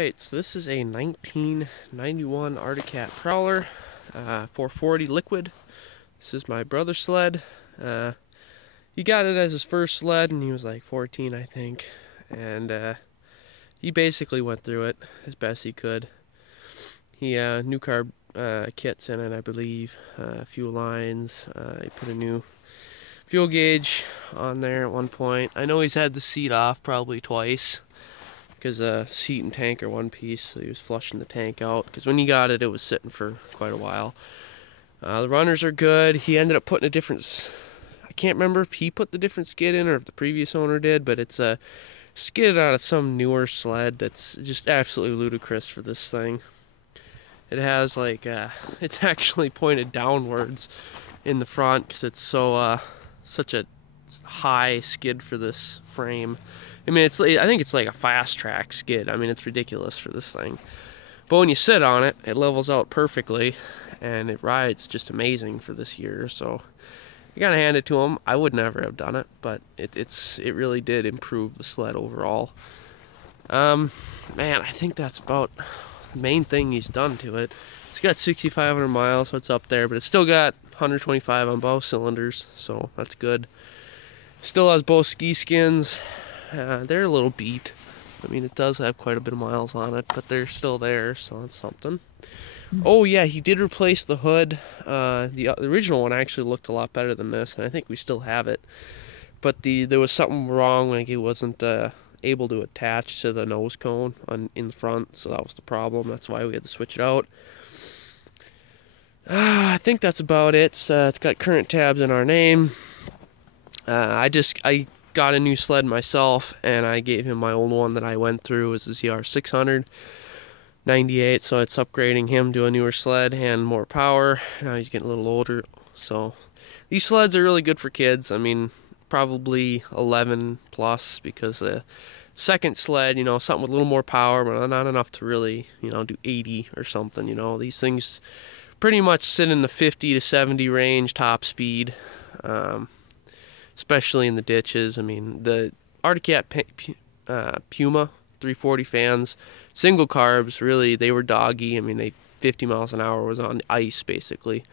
Alright, so this is a 1991 Arctic Cat Prowler, 440 liquid. This is my brother's sled. He got it as his first sled and he was like 14, I think. And he basically went through it as best he could. He new carb kits in it, I believe, fuel lines. He put a new fuel gauge on there at one point. I know he's had the seat off probably twice, because seat and tank are one piece, so he was flushing the tank out, because when he got it, it was sitting for quite a while. The runners are good. He ended up putting a different, I can't remember if he put the different skid in or if the previous owner did, but it's a skid out of some newer sled that's just absolutely ludicrous for this thing. It has like, it's actually pointed downwards in the front because it's so, such a high skid for this frame. I mean, I think it's like a fast track skid. I mean, it's ridiculous for this thing. But when you sit on it, it levels out perfectly, and it rides just amazing for this year. So you gotta hand it to him. I would never have done it, but it really did improve the sled overall. Man, I think that's about the main thing he's done to it. It's got 6,500 miles, so it's up there, but it's still got 125 on both cylinders, so that's good. Still has both ski skins. They're a little beat. I mean, it does have quite a bit of miles on it, but they're still there, so that's something. Oh yeah, he did replace the hood. The original one actually looked a lot better than this, and I think we still have it. But there was something wrong, like it wasn't able to attach to the nose cone in the front, so that was the problem. That's why we had to switch it out. I think that's about it. It's got current tabs in our name. I got a new sled myself, and I gave him my old one that I went through. It was a ZR 600 98, so it's upgrading him to a newer sled and more power. Now he's getting a little older, so these sleds are really good for kids. I mean, probably 11 plus, because the second sled, you know, something with a little more power, but not enough to really, you know, do 80 or something. You know, these things pretty much sit in the 50 to 70 range top speed. Especially in the ditches. I mean, the Arctic Cat Puma 340 fans, single carbs, really, they were doggy. I mean, 50 miles an hour was on ice, basically.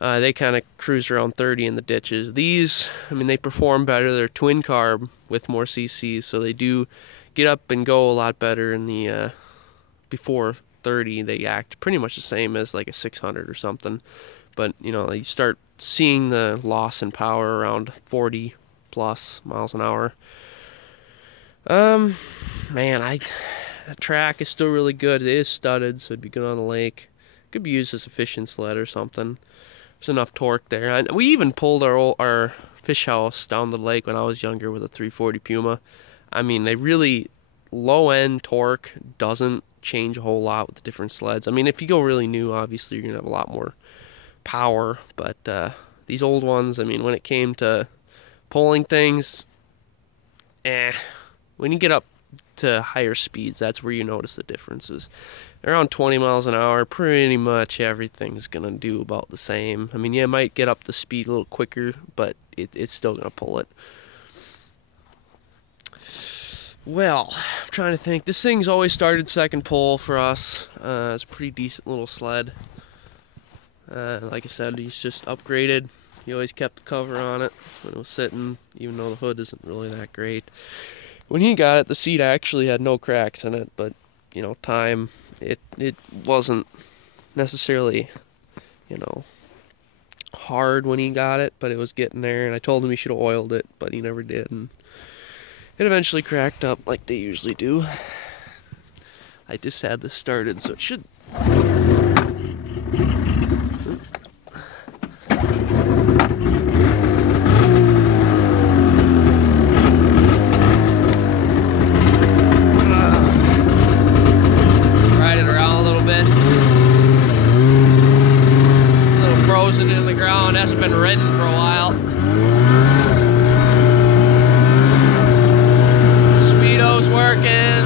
They kind of cruised around 30 in the ditches. These, I mean, they perform better. They're twin carb with more cc's, so they do get up and go a lot better in the, before 30, they act pretty much the same as like a 600 or something. But, you know, you start seeing the loss in power around 40 plus miles an hour. Man, the track is still really good. It is studded, so it'd be good on the lake. Could be used as a fishing sled or something. There's enough torque there. And we even pulled our fish house down the lake when I was younger with a 340 Puma. I mean, they really, low-end torque doesn't change a whole lot with the different sleds. I mean, if you go really new, obviously you're going to have a lot more power, but these old ones, I mean, when it came to pulling things, when you get up to higher speeds, that's where you notice the differences. Around 20 miles an hour, pretty much everything's gonna do about the same. I mean, you might get up to speed a little quicker, but it's still gonna pull it. Well, I'm trying to think. This thing's always started second pull for us. It's a pretty decent little sled. Like I said, he's just upgraded. He always kept the cover on it when it was sitting, even though the hood isn't really that great. When he got it, the seat actually had no cracks in it, but, you know, it wasn't necessarily, you know, hard when he got it, but it was getting there, and I told him he should have oiled it, but he never did, and it eventually cracked up like they usually do. I just had this started, so it should... into the ground, hasn't been ridden for a while. Speedo's working.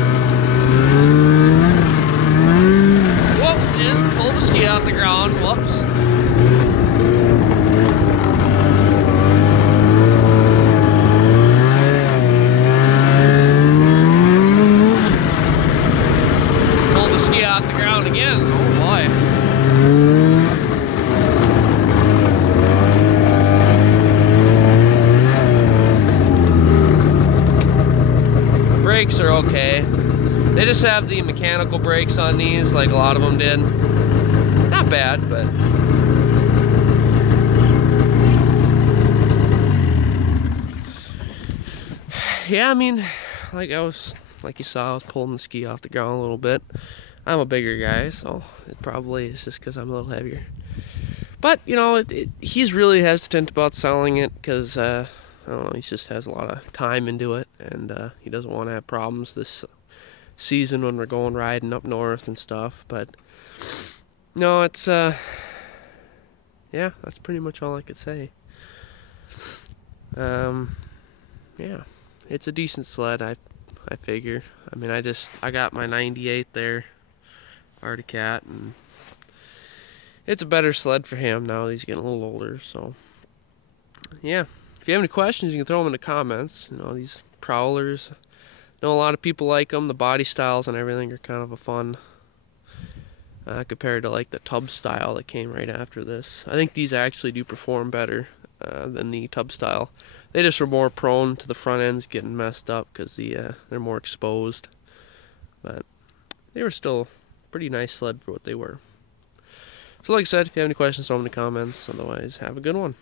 brakes are okay. They just have the mechanical brakes on these, like a lot of them did. Not bad, but yeah, I mean, like you saw, I was pulling the ski off the ground a little bit. I'm a bigger guy, so it probably is just because I'm a little heavier. But, you know, he's really hesitant about selling it because, I don't know, he just has a lot of time into it, and he doesn't want to have problems this season when we're going riding up north and stuff. But, no, it's, yeah, that's pretty much all I could say. Yeah, it's a decent sled, I figure. I mean, I got my 98 there, Arctic Cat, and it's a better sled for him now that he's getting a little older. So yeah, if you have any questions, you can throw them in the comments. You know, these Prowlers, I know a lot of people like them. The body styles and everything are kind of a fun compared to like the tub style that came right after this. I think these actually do perform better than the tub style. They just were more prone to the front ends getting messed up because they're more exposed. But they were still a pretty nice sled for what they were. So like I said, if you have any questions, throw them in the comments. Otherwise, have a good one.